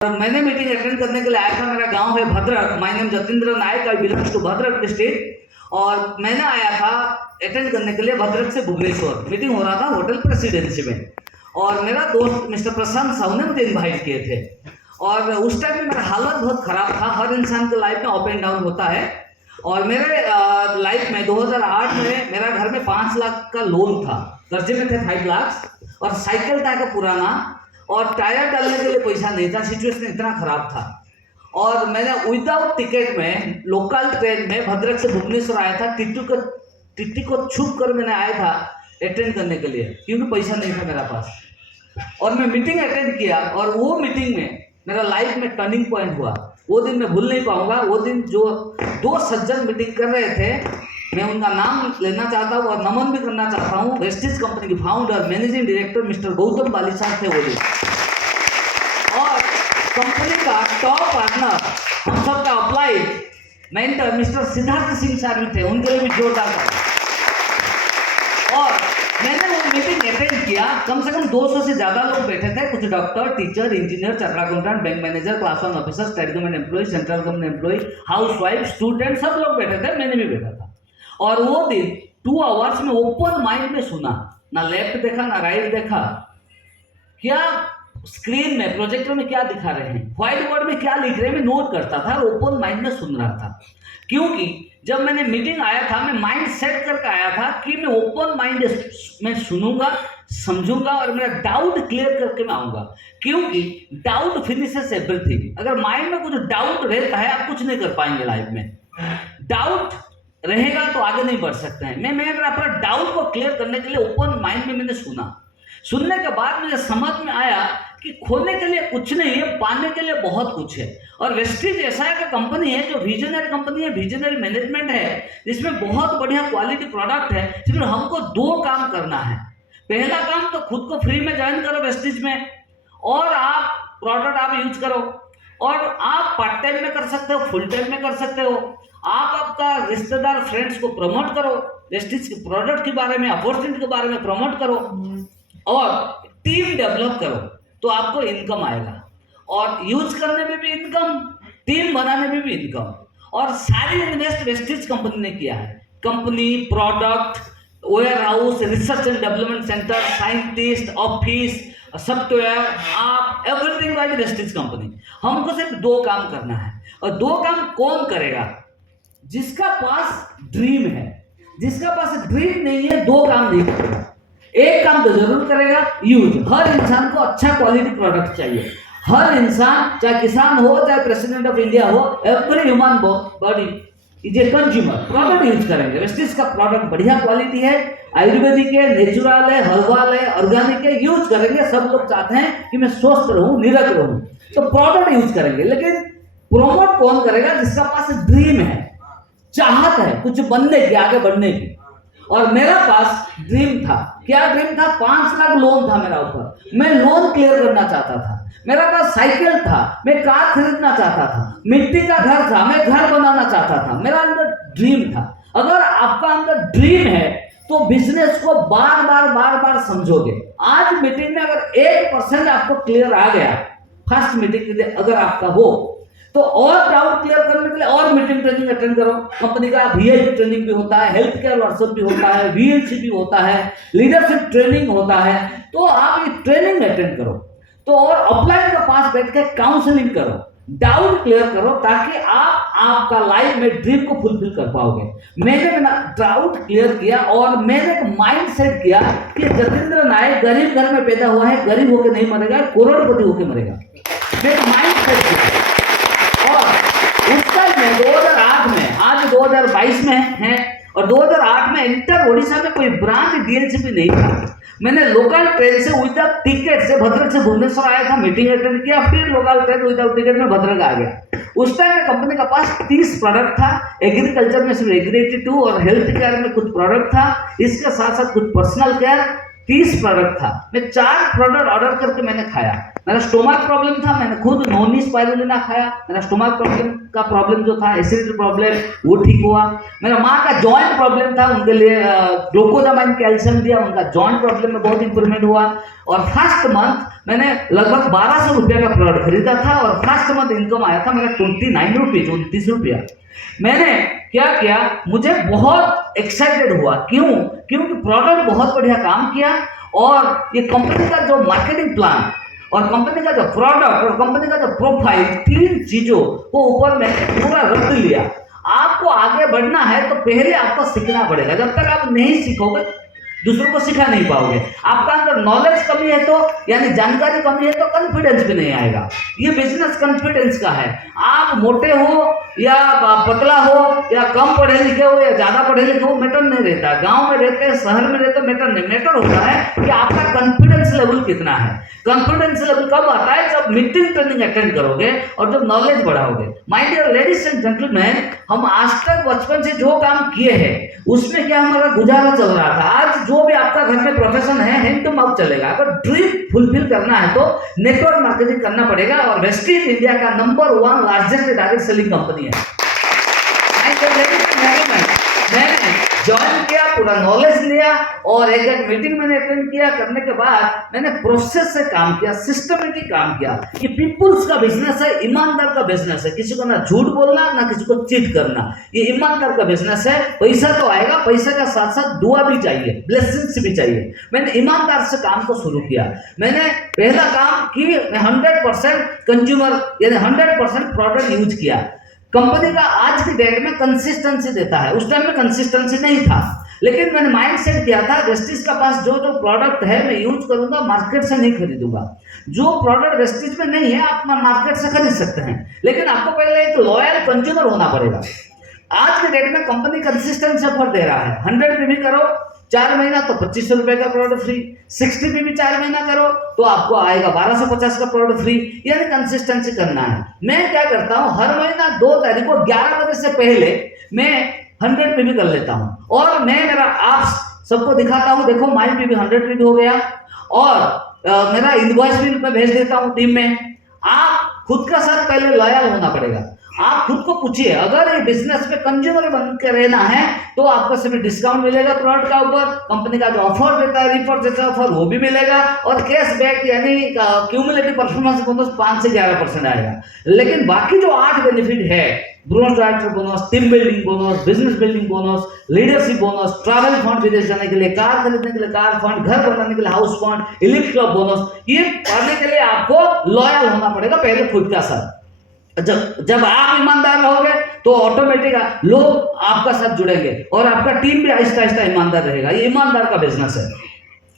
मैंने meeting attend करने के लिए आया था। मेरा गांव है Bhadrak. My name Jatindra Nayak, I belongs to Bhadrak district. और मैंने आया था अटेंड करने के लिए भद्रक से भुवनेश्वर। मीटिंग हो रहा था होटल प्रेसिडेंसी में, और मेरा दोस्त मिस्टर प्रशांत साहू ने मुझे इन्वाइट किए थे। और उस टाइम में मेरा हालत बहुत ख़राब था। हर इंसान के लाइफ में अप एंड डाउन होता है, और मेरे लाइफ में 2008 में मेरा घर में 5 लाख का लोन था, कर्जे में थे 5 लाख, और साइकिल था का पुराना, और टायर डालने के लिए पैसा नहीं था। सिचुएशन इतना खराब था, और मैंने विदाउट टिकट में लोकल ट्रेन में भद्रक से भुवनेश्वर आया था। टिट्टी को छुप कर मैंने आया था अटेंड करने के लिए, क्योंकि पैसा नहीं था मेरा पास। और मैं मीटिंग अटेंड किया, और वो मीटिंग में मेरा लाइफ में टर्निंग पॉइंट हुआ। वो दिन मैं भूल नहीं पाऊंगा। वो दिन जो 2 सज्जन मीटिंग कर रहे थे, मैं उनका नाम लेना चाहता हूँ और नमन भी करना चाहता हूँ। वेस्टिज कंपनी के founder managing director mister Gautam Bali साहब थे वो दिन, और कंपनी का टॉप पार्टनर हम सब का applied mentor mister Siddharth Singh sir भी थे, उनके लिए भी जोरदार था। और मैंने वो मीटिंग अटेंड किया। कम से कम 200 से ज़्यादा लोग बैठे थे। कुछ doctor, teacher, engineer, chartered accountant, bank manager, class 1 officer, state government employ, central government employ, house wife, student, सब लोग बैठे थे। मैंने भी बैठा था। और वो दिन 2 आवर्स में ओपन माइंड में सुना, ना लेफ्ट देखा ना राइट देखा, क्या स्क्रीन में प्रोजेक्टर में क्या दिखा रहे हैं, व्हाइट बोर्ड में क्या लिख रहे हैं, मैं नोट करता था और ओपन माइंड में सुन रहा था। क्योंकि जब मैंने मीटिंग आया था, मैं माइंड सेट करके आया था कि मैं ओपन माइंड में सुनूंगा, समझूंगा, और मेरा डाउट क्लियर करके मैं आऊंगा। क्योंकि डाउट फिनिशेस एवरीथिंग। अगर माइंड में कुछ डाउट रहता है, आप कुछ नहीं कर पाएंगे लाइफ में। डाउट रहेगा तो आगे नहीं बढ़ सकते हैं। मैं अपना डाउट को क्लियर करने के लिए ओपन माइंड में मैंने सुना। सुनने के बाद मुझे समझ में आया कि खोने के लिए कुछ नहीं है, पाने के लिए बहुत कुछ है। और वेस्टिज ऐसा है कि कंपनी है जो विजनरी कंपनी है, विजनरी मैनेजमेंट है, जिसमें बहुत बढ़िया क्वालिटी प्रोडक्ट है। जिसमें हमको 2 काम करना है। पहला काम तो खुद को फ्री में ज्वाइन करो वेस्टिज में, और आप प्रोडक्ट आप यूज करो, और आप पार्ट टाइम में कर सकते हो, फुल टाइम में कर सकते हो। आप आपका रिश्तेदार, फ्रेंड्स को प्रमोट करो, वेस्टिज के प्रोडक्ट के बारे में, अपॉर्चुनिटी के बारे में प्रमोट करो, और टीम डेवलप करो, तो आपको इनकम आएगा। और यूज करने में भी इनकम, टीम बनाने में भी इनकम। और सारी इन्वेस्ट वेस्टिज कंपनी ने किया है। Company, product, ware house, research and development centre, scientist, office, software, आप एवरीथिंग बाय वेस्टिज कंपनी। हमको सिर्फ 2 काम करना है। और 2 काम कौन करेगा? जिसका पास ड्रीम है। जिसका पास ड्रीम नहीं है, 2 काम नहीं करेगा। एक काम तो जरूर करेगा, यूज। हर इंसान को अच्छा क्वालिटी प्रोडक्ट चाहिए। हर इंसान, चाहे किसान हो, चाहे प्रेसिडेंट ऑफ इंडिया हो, every human body is a consumer. Product use करेंगे। वेस्टिज का प्रोडक्ट बढ़िया क्वालिटी है, आयुर्वेदिक है, नेचुरल है, हर्बल है, ऑर्गेनिक है, यूज करेंगे। सब लोग चाहते हैं कि मैं स्वस्थ रहूं, निरोग रहूं, तो प्रोडक्ट यूज करेंगे। लेकिन प्रोमोट कौन करेगा? जिसका पास ड्रीम है, चाहत है कुछ बनने की, आगे बढ़ने की। और मेरा पास ड्रीम था। क्या ड्रीम था? 5 लाख लोन था मेरा ऊपर। मैं लोन क्लियर करना चाहता था। मेरा पास साइकिल था, मैं कार खरीदना चाहता था। मिट्टी का घर था, मैं घर बनाना चाहता था। मेरा अंदर ड्रीम था। अगर आपका अंदर ड्रीम है तो बिजनेस को बार बार समझोगे। आज मीटिंग में अगर 1% आपको क्लियर आ गया, फर्स्ट मीटिंग के लिए अगर आपका हो, तो और डाउट क्लियर करने के लिए और मीटिंग ट्रेनिंग अटेंड करो। कंपनी का वीआईपी ट्रेनिंग भी होता है, हेल्थ केयर वर्कशॉप भी होता है, वीएलसी भी होता है, लीडरशिप ट्रेनिंग होता है। तो आप ये ट्रेनिंग अटेंड करो, तो और अपलाइन के पास बैठ के काउंसलिंग करो, डाउट क्लियर करो, ताकि आप आपका लाइफ में ड्रीम को फुलफिल कर पाओगे। मैंने मेरा डाउट क्लियर किया, और मैंने एक माइंड सेट किया कि जतिंद्र नायक गरीब घर में पैदा हुआ है, गरीब होकर नहीं मरेगा, करोड़पति होकर मरेगा। मैं माइंड सेट किया। उस टाइम में 2008 में, आज 2022 में है, और 2008 में इंटर ओडिशा में कोई ब्रांच डीएलसीपी नहीं था। मैंने लोकल ट्रेन से विदाउट टिकट से भद्रक से भुवनेश्वर आया था, मीटिंग अटेंड किया, फिर लोकल ट्रेन विदाउट टिकट में भद्रक आ गया। उस टाइम में कंपनी का पास 30 प्रोडक्ट था। एग्रीकल्चर में सिर्फ एग्री82 और हेल्थ केयर में कुछ प्रोडक्ट था। इसके साथ साथ कुछ पर्सनल केयर, 30 प्रोडक्ट था। मैं 4 प्रोडक्ट ऑर्डर करके मैंने खाया। मेरा स्टोमक प्रॉब्लम था, मैंने खुद नॉनी स्पाइरुलिना खाया, मेरा स्टोमक प्रॉब्लम जो था, एसिडिटी प्रॉब्लम, वो ठीक हुआ। मेरा माँ का जॉइंट प्रॉब्लम था, उनके लिए ग्लूकोजामाइन कैल्शियम दिया, उनका जॉइंट प्रॉब्लम में बहुत इंप्रूवमेंट हुआ। और फर्स्ट मंथ मैंने लगभग 1200 रुपया का प्रोडक्ट खरीदा था और फर्स्ट मंथ इनकम आया था मेरा 29 रुपीज, 29 रुपया। मैंने क्या किया, मुझे बहुत एक्साइटेड हुआ। क्यों? क्योंकि प्रोडक्ट बहुत बढ़िया काम किया और ये कंपनी का जो मार्केटिंग प्लान और कंपनी का जो प्रोडक्ट और कंपनी का जो प्रोफाइल, 3 चीजों को ऊपर में पूरा रख लिया। आपको आगे बढ़ना है तो पहले आपको सीखना पड़ेगा। जब तक आप नहीं सीखोगे दूसरों को सिखा नहीं पाओगे। आपका अंदर नॉलेज कमी है तो, यानी जानकारी कमी है तो कॉन्फिडेंस भी नहीं आएगा। ये बिजनेस कॉन्फिडेंस का है। आप मोटे हो या पतला हो या कम पढ़े लिखे हो या ज्यादा पढ़े लिखे हो, मैटर नहीं रहता। गांव में रहते हैं, शहर में रहते, मैटर नहीं। मैटर होता है कि आपका कॉन्फिडेंस लेवल कितना है। कॉन्फिडेंस लेवल कब आता है? जब मीटिंग ट्रेनिंग अटेंड करोगे और जब नॉलेज बढ़ाओगे। My dear ladies and gentleman, हम आज तक बचपन से जो काम किए हैं उसमें क्या हमारा गुजारा चल रहा था। आज जो भी आपका घर में प्रोफेशन है, हैंड टू माउथ चलेगा। अगर ड्रीम फुलफिल करना है तो नेटवर्क मार्केटिंग करना पड़ेगा और वेस्टीज इंडिया का number 1 largest direct selling company है। मैंने ज्वाइन किया, पूरा नॉलेज लिया और एक मीटिंग मैंने अटेंड किया। करने के बाद मैंने प्रोसेस से काम किया, सिस्टमेटिक काम किया। ये पीपुल्स का बिजनेस है, ईमानदार का बिजनेस है। किसी को ना झूठ बोलना ना किसी को चीट करना, ये ईमानदार का बिजनेस है। पैसा तो आएगा, पैसे का साथ साथ दुआ भी चाहिए, ब्लेसिंग्स भी चाहिए। मैंने ईमानदार से काम को शुरू किया। मैंने पहला काम कि 100% कंज्यूमर यानी 100% प्रोडक्ट यूज किया। कंपनी का आज की डेट में कंसिस्टेंसी देता है, उस टाइम में कंसिस्टेंसी नहीं था। लेकिन मैंने माइंड सेट किया था वेस्टीज का पास जो जो प्रोडक्ट है मैं यूज करूंगा, मार्केट से नहीं खरीदूंगा। जो प्रोडक्ट वेस्टीज में नहीं है आप मार्केट से खरीद सकते हैं, लेकिन आपको पहले एक लॉयल कंज्यूमर होना पड़ेगा। आज के डेट में कंपनी कंसिस्टेंसी ऑफर दे रहा है। 100 पीवी करो 4 महीना तो 2500 रुपए का प्रोडक्ट फ्री, 60 पीवी 4 महीना करो तो आपको आएगा 1250 का प्रोडक्ट फ्री। यानी कंसिस्टेंसी करना है। मैं क्या करता हूं, हर महीना 2 तारीख को 11 बजे से पहले मैं 100 पीवी कर लेता हूं और मैं मेरा आप सबको दिखाता हूं, देखो माई पीवी 100 पीवी हो गया और मेरा इनवॉइस भी मैं भेज देता हूं टीम में। आप खुद का साथ पहले लॉयल होना पड़ेगा। आप खुद को पूछिए, अगर ये बिजनेस में कंज्यूमर बन के रहना है तो आपको सिर्फ डिस्काउंट मिलेगा प्रोडक्ट का ऊपर, कंपनी का जो ऑफर देता है रिफर जैसा ऑफर वो भी मिलेगा और कैशबैक यानी क्यूमुलेटिव परफॉर्मेंस बोनस 5 से 11% आएगा। लेकिन बाकी जो 8 बेनिफिट है, bronze director bonus, team building bonus, business building bonus, leadership bonus, travel fund विदेश जाने के लिए, कार खरीदने के लिए कार फंड, घर बनाने के लिए house fund, elite club bonus, ये पाने के लिए आपको लॉयल होना पड़ेगा पहले खुद का साथ। जब आप ईमानदार रहोगे तो ऑटोमेटिक लोग आपका साथ जुड़ेंगे और आपका टीम भी आहिस्ता आहिस्ता ईमानदार रहेगा। ये ईमानदार का बिजनेस है।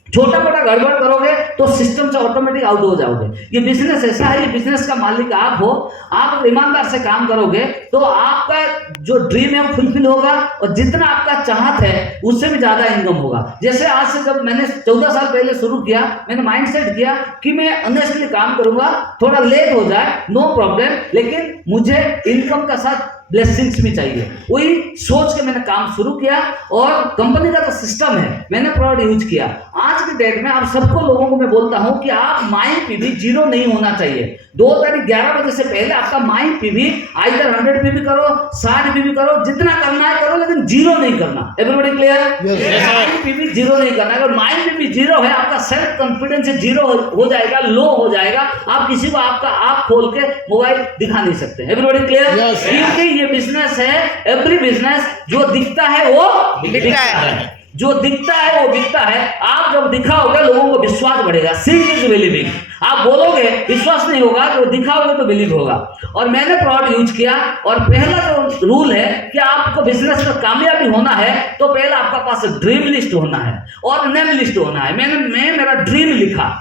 छोटा मोटा गड़बड़ करोगे तो सिस्टम से ऑटोमेटिक आउट हो जाओगे। ये बिजनेस ऐसा है, ये बिजनेस का मालिक आप हो। आप ईमानदार से काम करोगे तो आपका जो ड्रीम है वो फुलफिल होगा और जितना आपका चाहत है उससे भी ज्यादा इनकम होगा। जैसे आज से जब मैंने 14 साल पहले शुरू किया, मैंने माइंड सेट किया कि मैं ऑनेस्टली काम करूंगा, थोड़ा लेट हो जाए नो प्रॉब्लम, लेकिन मुझे इनकम का साथ ब्लेसिंग्स भी चाहिए। वही सोच के मैंने काम शुरू किया और कंपनी का जो सिस्टम है मैंने प्रोडक्ट यूज किया। आज की डेट में आप सबको लोगों को मैं बोलता हूं कि आप माइंड पीवी 0 नहीं होना चाहिए। 2 तारीख 11 बजे से पहले आपका माइंड पीवी आइदर 100 पीवी करो, 60 पीवी करो, जितना करना है करो, लेकिन 0 नहीं करना। Everybody clear? माइंड पीवी 0 नहीं करना। अगर माइंड पीवी 0 है, आपका सेल्फ कॉन्फिडेंस 0 हो जाएगा, लो हो जाएगा। आप किसी को आपका आप खोल के मोबाइल दिखा नहीं सकते। Everybody clear? क्योंकि ये बिजनेस है, एवरी बिजनेस जो दिखता है वो बिकता है, जो दिखता है वो बिकता है। आप जब दिखाओगे लोगों को विश्वास बढ़ेगा। Seeing is believing. आप बोलोगे विश्वास नहीं होगा, तो दिखाओगे तो बिलीव होगा। और मैंने प्रोडक्ट यूज किया और पहला जो रूल है कि आपको बिजनेस में कामयाबी होना है तो पहला आपका पास ड्रीम लिस्ट होना है और नेम लिस्ट होना है। मैं मेरा ड्रीम लिखा।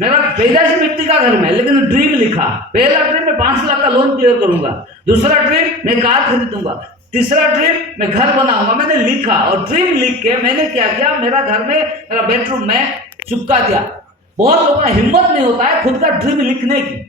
मेरा पैदाइश मिट्टी का घर में, लेकिन ड्रीम लिखा। पहला ड्रीम मैं 5 लाख का लोन क्लियर करूंगा, दूसरा ड्रीम मैं कार खरीदूंगा, तीसरा ड्रीम मैं घर बनाऊंगा। मैंने लिखा और ड्रीम लिख के मैंने क्या किया, मेरा घर में मेरा बेडरूम में चिपका दिया। बहुत लोगों का हिम्मत नहीं होता है खुद का ड्रीम लिखने की।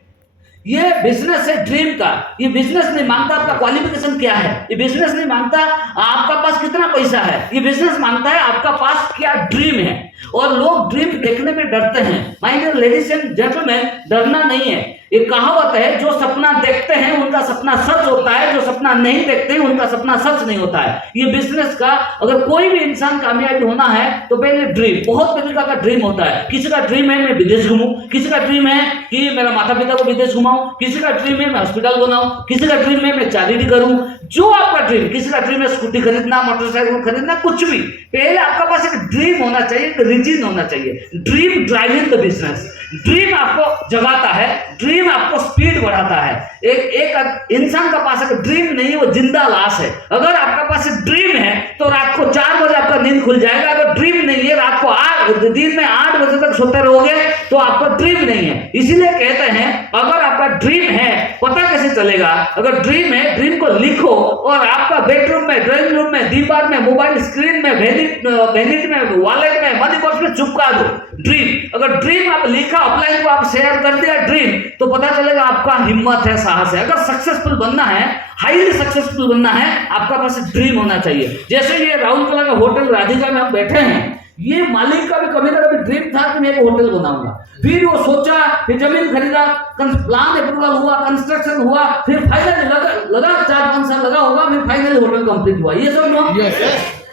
ये बिजनेस है ड्रीम का। ये बिजनेस नहीं मांगता आपका क्वालिफिकेशन क्या है, ये बिजनेस नहीं मांगता आपका पास कितना पैसा है, ये बिजनेस मांगता है आपका पास क्या ड्रीम है। और लोग ड्रीम देखने में डरते हैं। My dear ladies and gentleman, डरना नहीं है। एक कहावत है, जो सपना देखते हैं उनका सपना सच होता है, जो सपना नहीं देखते हैं उनका सपना सच नहीं होता है। ये बिजनेस का अगर कोई भी इंसान कामयाबी होना है तो पहले ड्रीम, बहुत तरीका का ड्रीम होता है। किसी का ड्रीम है मैं विदेश घूमूं, किसी का ड्रीम है कि मेरा माता पिता को विदेश घुमाऊं, किसी का ड्रीम है मैं हॉस्पिटल बनाऊं, किसी का ड्रीम है मैं चैरिटी करूं। जो आपका ड्रीम, किसी का ड्रीम है स्कूटी खरीदना, मोटरसाइकिल खरीदना, कुछ भी, पहले आपका पास एक ड्रीम होना चाहिए, एक रीजन होना चाहिए। Dream driving the business. Dream आपको जगाता है, ड्रीम आपको स्पीड बढ़ाता है। एक इंसान का पास अगर ड्रीम नहीं है वो जिंदा लाश है। अगर आपका पास एक ड्रीम है तो रात को 4 बजे आपका नींद खुल जाएगा। अगर ड्रीम नहीं है, रात को दिन में 8 बजे तक सोते रहोगे तो आपका ड्रीम नहीं है। इसीलिए कहते हैं अगर आपका ड्रीम है, पता कैसे चलेगा? अगर ड्रीम है, ड्रीम को लिखो और आपका बेडरूम में, ड्राइंग रूम में, दीवार में, मोबाइल स्क्रीन में, वैनिटी में, वॉलेट में, मनी बॉक्स में चिपका दो ड्रीम। अगर ड्रीम आप लिखा, अपलाइन को आप शेयर कर दिया ड्रीम, तो पता चलेगा आपका हिम्मत है, साहस है। अगर सक्सेसफुल बनना है, हाईली सक्सेसफुल बनना है, आपका पास ड्रीम होना चाहिए। जैसे ये राहुल कला का होटल राधिका में हम बैठे हैं, ये मालिक का भी कभी ना कभी ड्रीम था कि मैं एक होटल बनाऊंगा। फिर वो सोचा, फिर जमीन खरीदा, प्लान अप्रूवल हुआ, कंस्ट्रक्शन हुआ, फिर फाइनली लगा 4-5 साल लगा होगा, फिर फाइनली होटल कंप्लीट हुआ। ये सब लोग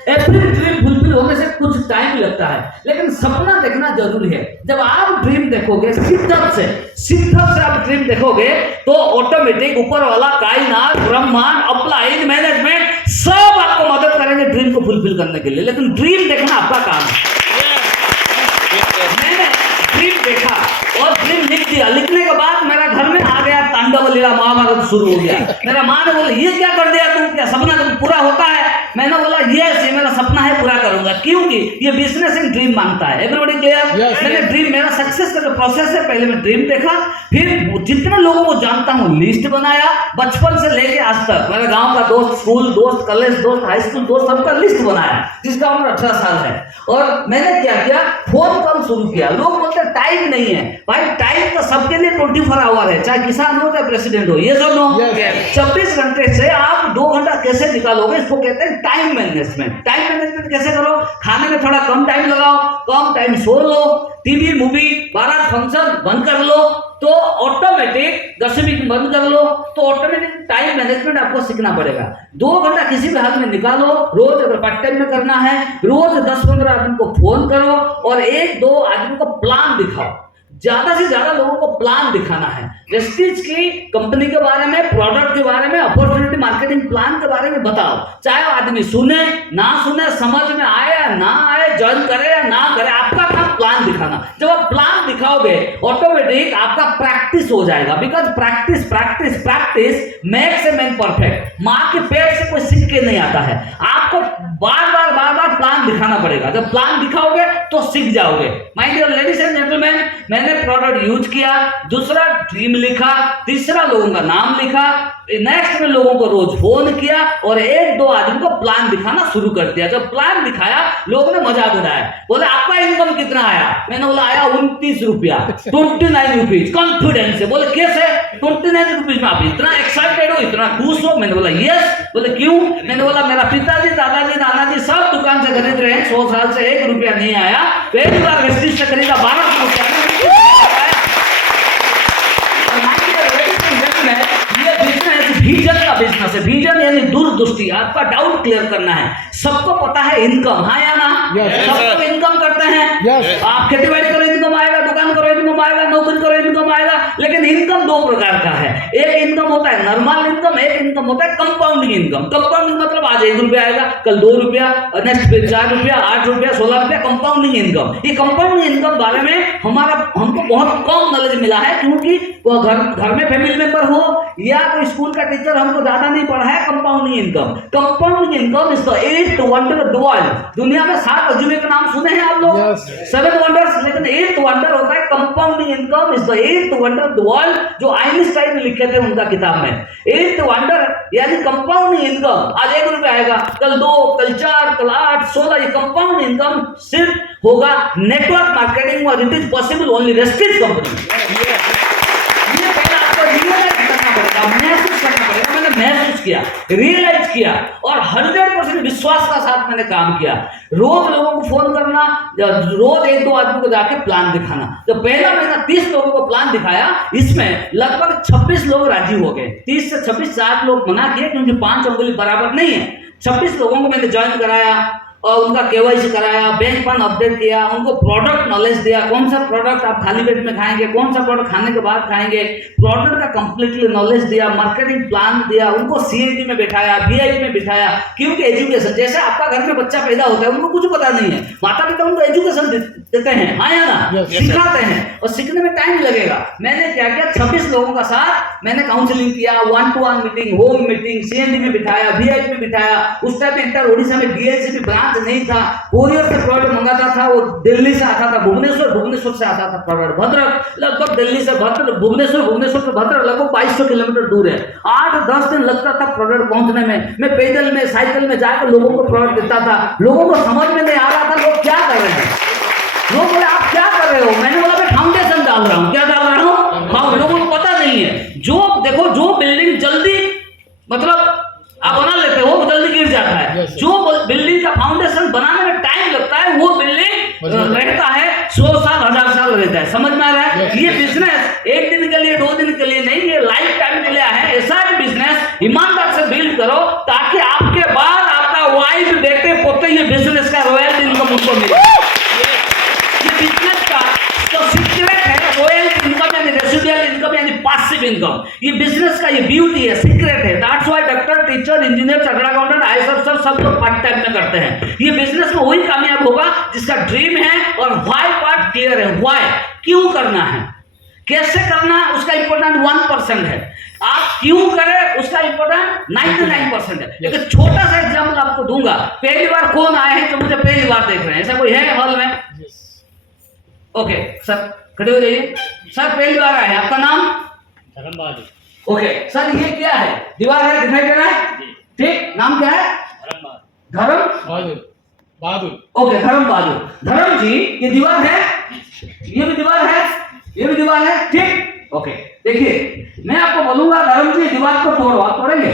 एवरी ड्रीम फुलफिल होने से कुछ टाइम लगता है, लेकिन सपना देखना जरूरी है। जब आप ड्रीम देखोगे शिद्दत से आप ड्रीम देखोगे तो ऑटोमेटिक ऊपर वाला कायनात, ब्रह्मांड, अपलाइन, मैनेजमेंट सब आपको मदद करेंगे ड्रीम को फुलफिल करने के लिए। लेकिन ड्रीम देखना आपका काम है। मैंने ड्रीम देखा और ड्रीम लिख दिया। लिखने के बाद मेरा घर में आ गया तांडव लीला, महाभारत शुरू हो गया। मेरा माँ ने बोला ये क्या कर दिया तुम, क्या सपना तुम पूरा होता है? मैंने बोला यस, ये मेरा सपना है, पूरा करूंगा, क्योंकि ये बिजनेस एक ड्रीम मांगता है। Everybody clear? मैंने ड्रीम, मेरा सक्सेस का जो प्रोसेस है, पहले मैं ड्रीम देखा, फिर जितने लोगों को जानता हूँ लिस्ट बनाया, बचपन से लेके आज तक। मेरे गांव का दोस्त, स्कूल दोस्त, कॉलेज दोस्त, हाई स्कूल दोस्त, सबका लिस्ट बनाया, जिसका उम्र 18 साल है। और मैंने क्या किया, फोन कॉल शुरू किया। लोग बोलते टाइम नहीं है, भाई टाइम तो सबके लिए 24 आवर है, चाहे किसान हो चाहे प्रेसिडेंट हो। ये सब लोग 24 घंटे से आप 2 घंटा कैसे निकालोगे, इसको कहते हैं टाइम मैनेजमेंट। टाइम मैनेजमेंट कैसे करो? खाने में थोड़ा कम टाइम लगाओ, कम टाइम सो लो, टीवी, मूवी, बारात, फंक्शन बंद कर लो, तो ऑटोमेटिक गॉसिपिंग बंद कर लो, तो ऑटोमेटिक टाइम मैनेजमेंट आपको सीखना पड़ेगा। 2 घंटा किसी भी हाल में निकालो रोज। अगर पार्ट टाइम में करना है, रोज 10-15 आदमी को फोन करो और 1-2 आदमी को प्लान दिखाओ। ज्यादा से ज्यादा लोगों को प्लान दिखाना है, प्रेस्टीज की कंपनी के बारे में, प्रोडक्ट के बारे में, अपॉर्चुनिटी मार्केटिंग प्लान के बारे में बताओ। चाहे आदमी सुने ना सुने, समझ में आए या ना आए, ज्वाइन करे या ना करे, आपका काम प्लान दिखाना। जब आप प्लान दिखाओगे ऑटोमेटिक आपका प्रैक्टिस हो जाएगा। Because practice practice practice makes a man perfect. माँ के पेट से कोई सीख के नहीं आता है, आपको बार बार प्लान दिखाना पड़ेगा। जब प्लान दिखाओगे तो सीख जाओगे। My dear ladies and gentleman, मैंने प्रोडक्ट यूज किया, दूसरा ड्रीम लिखा, तीसरा लोगों का नाम लिखा, नेक्स्ट में लोगों को रोज फोन किया और 1-2 आदमी को प्लान दिखाना शुरू कर दिया। जब प्लान दिखाया लोगों ने मजाक उड़ाया, बोले आपका इनकम कितना आया? मैंने बोला आया 29 रुपया, 29 रुपीज, कॉन्फिडेंस से। बोले कैसे 29 रुपीज में आप इतना एक्साइटेड हो, इतना खुश हो? मैंने बोला यस। बोले क्यों? मैंने बोला मेरा पिताजी, दादाजी, नानाजी सब दुकान से खरीद रहे हैं, 100 साल से 1 रुपया नहीं आया, पहली बार वेस्टिज से खरीदा 12 रुपया। विजन का बिजनेस है। विजन यानी दूरदृष्टि, आपका डाउट क्लियर करना है। सबको पता है इनकम, हाँ या ना? सबको इनकम करते हैं। आप खेती बाड़ी करो इनकम आएगा, दुकान करो इनकम आएगा, नौकरी करो इनकम आएगा। लेकिन इनकम 2 प्रकार का है। एक इनकम होता है नॉर्मल इनकम, एक इनकम होता है कंपाउंडिंग इनकम। कंपाउंडिंग मतलब आज 1 रुपया आएगा, कल 2 रुपया, नेक्स्ट फिर 4 रुपया, 8 रुपया, 16 रुपया, कंपाउंडिंग इनकम। ये कंपाउंडिंग इनकम बारे में हमको बहुत कम नॉलेज मिला है, क्योंकि वो घर में फैमिली मेंबर हो या कोई स्कूल का टीचर हमको ज्यादा नहीं पढ़ा है। Compounding income, compounding income is the 8th wonder of the world. दुनिया में 7 अजूबे के नाम सुने हैं आप लोग? 7 वंडर्स, लेकिन 8th वंडर होता है compounding income is the 8th wonder of the world, जो आइंस्टाइन ने लिखे थे उनका किताब में। 8th वंडर यानी कंपाउंडिंग इनकम। आज 1 रुपया आएगा, कल 2, कल 4, कल 8, 16। ये कंपाउंड इनकम सिर्फ होगा नेटवर्क मार्केटिंग और it is possible only wastage company. ये पहले आपको रियलाइज करना पड़ेगा, महसूस करना पड़ेगा। मैंने महसूस किया, रियलाइज किया और 100% विश्वास का साथ मैंने काम किया। रोज लोगों को फोन करना, रोज 1-2 आदमी को जाके प्लान दिखाना। जब पहला महीना 30 लोगों को प्लान दिखाया, इसमें लगभग 26 लोग राजी हो गए। 30 से 26, 7 लोग मना किए क्योंकि 5 उंगली बराबर नहीं है। 26 लोगों को मैंने ज्वाइन कराया और उनका केवाईसी कराया, बैंक फंड अपडेट किया, उनको प्रोडक्ट नॉलेज दिया, कौन सा प्रोडक्ट आप खाली पेट में खाएंगे, कौन सा प्रोडक्ट खाने के बाद खाएंगे, प्रोडक्ट का कंप्लीटली नॉलेज दिया, मार्केटिंग प्लान दिया, उनको सीएडी में बिठाया, वीआईपी में बिठाया। क्योंकि एजुकेशन, जैसे आपका घर में बच्चा पैदा होता है, उनको कुछ पता नहीं है, माता पिता उनको एजुकेशन देते हैं, हाँ या ना, सिखाते हैं और सीखने में टाइम लगेगा। मैंने क्या किया, 26 लोगों का साथ मैंने काउंसलिंग किया, 1-to-1 meeting, home meeting, C&D में बिठाया, वीआईपी में बिठाया। उस टाइम इंटर ओडिशा में डीएलसीबी ब्रांच नहीं था, कोरियर से प्रोडक्ट मंगाता था, वो दिल्ली से आता था भुवनेश्वर से आता था प्रोडक्ट भद्रक, लगभग दिल्ली से भुवनेश्वर से भद्रक लगभग 2200 किलोमीटर दूर है। 8-10 दिन लगता था प्रोडक्ट पहुंचने में। मैं पैदल में, साइकिल में जाकर लोगों को प्रोडक्ट देता था। लोगों को समझ में नहीं आ रहा था लोग क्या कर रहे हैं। लोग बोले आप क्या कर रहे हो, मैंने बोला मैं फाउंडेशन डाल रहा हूँ। क्या डाल रहा हूँ? लोगों को पता नहीं है। जो देखो, जो बिल्डिंग जल्दी मतलब आप बना लेते हो वो जल्दी गिर जाता है। जो बिल्डिंग का फाउंडेशन बनाने में टाइम लगता है वो बिल्डिंग रहता है 100 साल 1000 साल रहता है। समझ में आ रहा है? ये बिजनेस 1 दिन के लिए 2 दिन के लिए नहीं, ये लाइफ टाइम के लिए है। ऐसा एक बिजनेस ईमानदार से बिल्ड करो ताकि आपके बाद आपका वाइफ, बेटे, पोते ये बिजनेस का रॉयल इनकम उनको मिले। ये बिजनेस का तो सीक्रेट है, रॉयल इनकम यानी रेसिडुअल इनकम यानी पैसिव इनकम। ये बिजनेस का ये ब्यूटी है, सीक्रेट है। That's why doctor, teacher, engineer, chartered accountant, IAS अफसर सब लोग पार्ट टाइम में करते हैं। ये बिजनेस में वही कामयाब होगा जिसका ड्रीम है और व्हाई पार्ट क्लियर है। व्हाई, क्यों करना है, कैसे करना है, उसका इंपॉर्टेंट 1% है। आप क्यों करें उसका इंपॉर्टेंट 99% है। लेकिन छोटा सा एग्जाम्पल आपको दूंगा। पहली बार कौन आए हैं जो मुझे पहली बार देख रहे हैं? ऐसा कोई है हॉल में? ओके सर, खड़े हो जाइए। सर पहली बार आए हैं, आपका नाम? धर्म बहादुर। ओके सर, ये क्या है? दीवार है, दिखाई दे रहा है? ठीक, नाम क्या है? धर्म बहादुर। ओके, धर्म बहादुर। धर्म जी, ये दीवार है, ये भी दीवार है, ये भी दीवार है, ठीक। ओके, देखिए मैं आपको बोलूंगा धर्म जी दीवार को तोड़ो, आप तोड़ेंगे?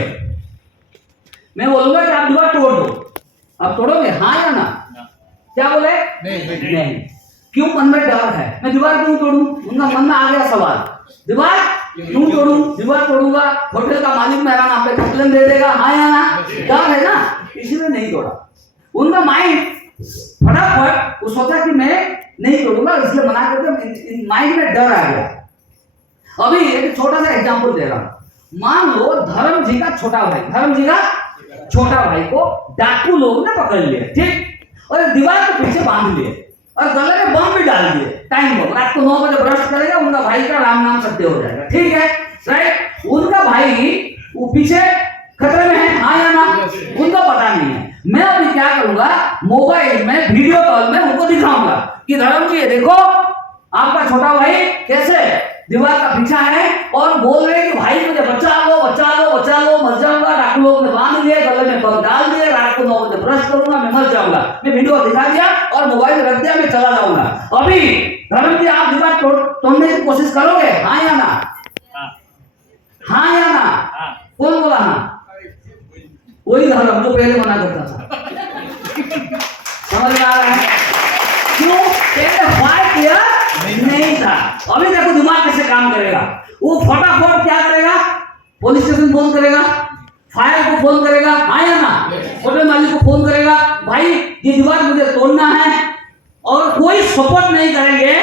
मैं बोलूंगा कि आप दीवार तोड़ दो, आप तोड़ोगे हाँ या ना? क्या बोले? नहीं। क्यों? मन में डर है, मैं दीवार क्यों तोड़ूं? उनका मन में आ गया सवाल, दीवार क्यों तोड़ूं? दीवार तोड़ूंगा, होटल का मालिक मेरा नाम पे कंप्लेन दे देगा, हाँ या ना? डर है ना, इसीलिए नहीं तोड़ा। उनका माइंड फटाफट वो सोचा कि मैं नहीं तोड़ूंगा, इसलिए मना करके माइंड में डर आ गया। अभी एक छोटा सा एग्जांपल दे रहा हूं। मान लो धर्म जी का छोटा भाई, धर्म जी का छोटा भाई को डाकू लोगों ने पकड़ लिया, ठीक, और दीवार के पीछे बांध लिए और गले में बम भी डाल दिए, टाइम बम। रात को 9 बजे ब्रश करेगा, उनका भाई का राम नाम सत्य हो जाएगा, ठीक है, राइट। उनका भाई वो पीछे खतरे में है, हाँ या ना? उनको पता नहीं है। मैं अभी क्या करूंगा, मोबाइल में वीडियो कॉल में उनको दिखाऊंगा कि धर्म जी देखो आपका छोटा भाई कैसे दीवार का पीछा है और बोल रहे कि भाई मुझे बचा लो, बचा लो, बचा लो, मर जाऊंगा, डाकू लोग ने बांध लिए, गले में बम डाल दिए, रात को 9 बजे ब्रश करूंगा, मैं मर जाऊंगा। मैं वीडियो दिखा दिया और मोबाइल रख दिया, मैं चला जाऊंगा। अभी धर्म जी आप दीवार तोड़ने की कोशिश करोगे, हाँ या ना? हाँ या ना? कौन बोला हाँ? वही धर्म जो पहले मना करता था। समझ में आ रहा है? क्यों? पहले फाइट किया नहीं था। अभी देखो दिमाग कैसे काम करेगा। वो फटाफट क्या करेगा, पुलिस स्टेशन फोन करेगा, फायर को फोन करेगा, हाँ या ना? होटल मालिक को फोन करेगा, भाई ये दीवार मुझे तोड़ना है, और कोई सपोर्ट नहीं करेंगे।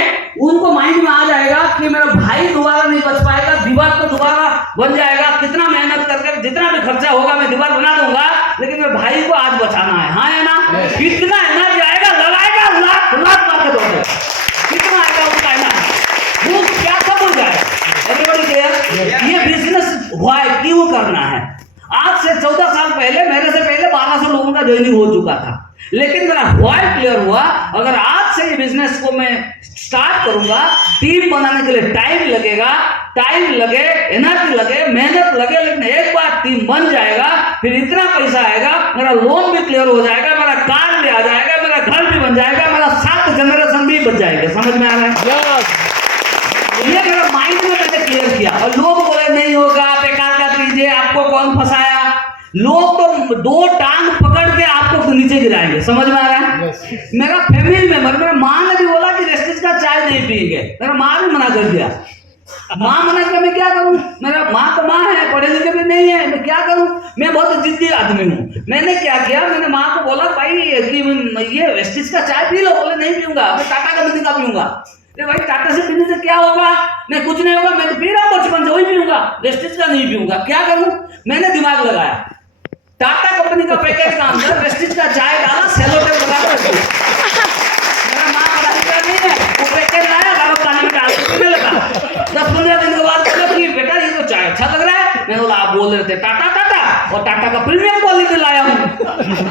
उनको माइंड में आ जाएगा कि मेरा भाई दोबारा नहीं बच पाएगा, दीवार तो दोबारा बन जाएगा, कितना मेहनत करके जितना भी खर्चा होगा मैं दीवार बना दूंगा, लेकिन मेरे भाई को आज बचाना है, हाँ या ना? कितना एनर्जी आएगा, लगाएगा, लाख लाख मार के दोगे, कितना आएगा उनका एनर्जी, वो क्या सब हो जाएगा। Everybody clear? ये बिजनेस हुआ है, क्यों करना है? आज से 14 साल पहले मेरे से पहले 1200 लोगों का ज्वाइनिंग हो चुका था, लेकिन मेरा व्हाई क्लियर हुआ। अगर आज से ये बिजनेस को मैं स्टार्ट करूंगा, टीम बनाने के लिए टाइम लगेगा, टाइम लगे, एनर्जी लगे, मेहनत लगे, लेकिन एक बार टीम बन जाएगा, फिर इतना पैसा आएगा, मेरा लोन भी क्लियर हो जाएगा, मेरा कार भी आ जाएगा, मेरा घर भी बन जाएगा, मेरा 7 जनरेशन भी बच जाएगा। समझ में आ रहा है? ये मेरा माइंड में मैंने क्लियर किया। और लोग बोले नहीं होगा, बेकार का कीजिए, आपको कौन फंसाया? लोग तो 2 टांग पकड़ के आपको नीचे गिराएंगे, समझ में आ रहा है? Yes. मेरा फैमिली मेंबर, मेरा माँ ने भी बोला कि रेस्टिज का चाय नहीं पिएंगे, मेरा माँ भी मना कर दिया। माँ मना किया, मैं क्या करूं? मेरा माँ तो माँ है, पढ़े लिखे भी नहीं है, मैं क्या करूं? मैं बहुत जिद्दी आदमी हूँ। मैंने क्या किया, मैंने माँ को बोला भाई कि ये वेस्टिज का चाय पी लो। बोले नहीं पीऊंगा, मैं टाटा कंपनी का पीऊंगा। अरे भाई टाटा से पीने से क्या होगा? नहीं कुछ नहीं होगा, मैं तो पी रहा हूँ बचपन से, वही पीऊंगा, वेस्टिज का नहीं पीऊंगा। क्या करूं? मैंने दिमाग लगाया, टाटा कंपनी का पैकेट का अंदर वेस्टिज का चाय डाला, सेलो टेप लगा कर मेरा माँ पढ़ा नहीं है, वो पैकेट लाया, गर्म पानी में डाल के पीने लगा। 10-15 दिन के बाद बोला कि बेटा ये तो चाय अच्छा लग रहा है। मैंने बोला आप बोल रहे थे टाटा टाटा, और टाटा का प्रीमियम क्वालिटी लाया हूँ।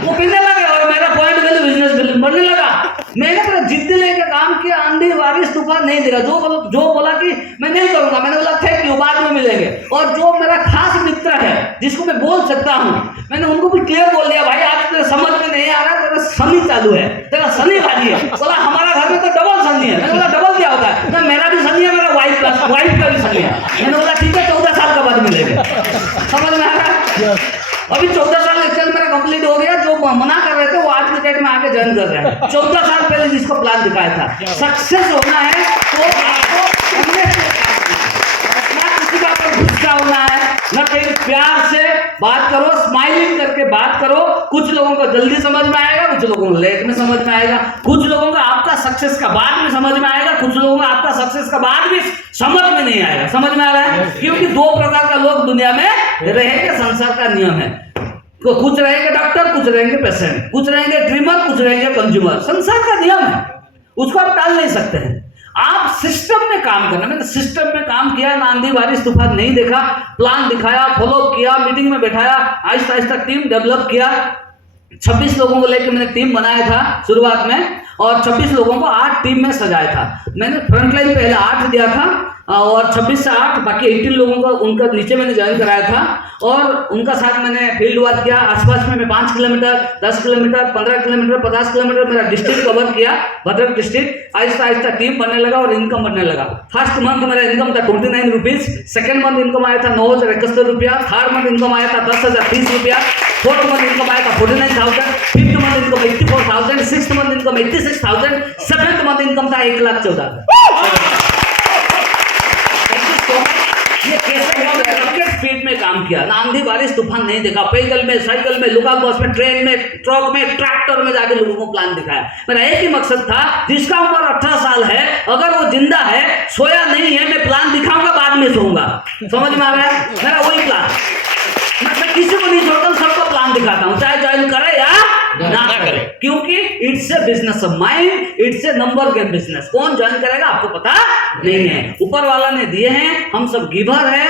वो पीने लगे और मेरा पॉइंट वैल्यू बिजनेस बढ़ने लगा। मैंने पूरा जिद लेके काम किया, आंधी बारिश तूफान नहीं दिखा। जो बोला कि मैं नहीं करूंगा, मैंने बोला थैंक यू, बाद में मिलेंगे। और जो मेरा खास मित्र है जिसको मैं बोल सकता हूँ, मैंने उनको भी क्लियर बोल दिया भाई आज तेरे समझ में नहीं आ रहा, तेरा शनि चालू है, तेरा शनि भाजी है। बोला हमारा घर में तो डबल शनि है। मैंने बोला डबल क्या होता है? मेरा भी शनि है, मेरा वाइफ का भी शनि है। मैंने बोला ठीक है 14 साल के बाद मिलेंगे, समझ में आ रहा है? अभी 14 साल एक्चुअल मेरा कंप्लीट हो गया। जो मना कर रहे थे वो आज के डेट में आके ज्वाइन कर रहे हैं। 14 साल पहले जिसको प्लान दिखाया था। सक्सेस होना है तो आपको ना किसी का ऊपर गुस्सा होना है, ना कहीं प्यार से बात करो, स्माइलिंग करके बात करो। कुछ लोगों को जल्दी समझ में आएगा, कुछ लोगों को लेट में समझ में आएगा, कुछ लोगों को आपका सक्सेस का बाद में समझ में आएगा, कुछ लोगों को आपका सक्सेस का बाद भी समझ में नहीं आएगा। समझ में आ रहा है? क्योंकि 2 प्रकार का लोग दुनिया में रहेंगे, संसार का नियम है। तो कुछ रहेंगे डॉक्टर, कुछ रहेंगे पेशेंट, कुछ रहेंगे ड्रीमर, कुछ रहेंगे कंज्यूमर। संसार का नियम है, उसको आप टाल नहीं सकते हैं। आप सिस्टम में काम करना। मैंने सिस्टम में काम किया, ना आंधी बारिश तूफान नहीं देखा, प्लान दिखाया, फॉलो किया, मीटिंग में बैठाया, आहिस्ता आहिस्ता टीम डेवलप किया। 26 लोगों को लेकर मैंने टीम बनाया था शुरुआत में, और 26 लोगों को 8 टीम में सजाया था। मैंने फ्रंटलाइन पहले 8 दिया था, और 26 से 8 बाकी 18 लोगों को उनका नीचे मैंने ज्वाइन कराया था, और उनका साथ मैंने फील्ड वर्क किया। आसपास में मैं 5 किलोमीटर, 10 किलोमीटर, 15 किलोमीटर, 50 किलोमीटर मेरा डिस्ट्रिक्ट कवर किया, भद्रक डिस्ट्रिक्ट। आहिस्ता आहिस्ता टीम बनने लगा और इनकम बनने लगा। फर्स्ट मंथ मेरा इनकम था 29 रुपीज, सेकेंड मंथ इनकम आया था 9,071 रुपया, थर्ड मंथ इनकम आया था 10,030 रुपया, फोर्थ मंथ इनकम आया था 49,000, fifth month income 84,000, sixth month income 86,000, seventh month income था 1,14,000। ये कैसे रॉकेट स्पीड में काम किया, ना आंधी बारिश तूफान नहीं देखा, पैदल में, साइकिल में, लोकल बस में, ट्रेन में, ट्रक में, ट्रैक्टर में जाके लोगों को प्लान दिखाया। मेरा एक ही मकसद था, जिसका उम्र 18 साल है, अगर वो जिंदा है, सोया नहीं है, मैं प्लान दिखाऊंगा, बाद में सोऊंगा। समझ में आ रहा है? मेरा वही प्लान। मैं किसी को नहीं छोड़ता हूं, सबको प्लान दिखाता हूं, चाहे ज्वाइन करे या ना करे, क्योंकि it's a business of mind, it's a number game business. कौन ज्वाइन करेगा आपको पता नहीं है, ऊपर वाला ने दिए हैं। हम सब गिवर है,